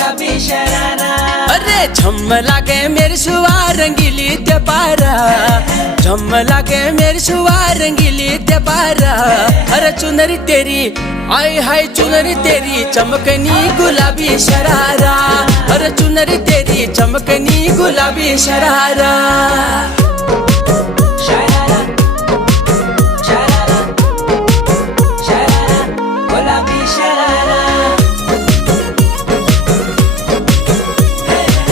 गुलाबी शरारा। अरे झम लागे मेरी सुआ रंगीली ते पारा, झम लागे मेरी सुआ रंगीली ते पारा। अरे चुनरी तेरी आय हाय चुनरी तेरी चमकनी गुलाबी शरारा। अरे चुनरी तेरी चमकनी गुलाबी शरारा।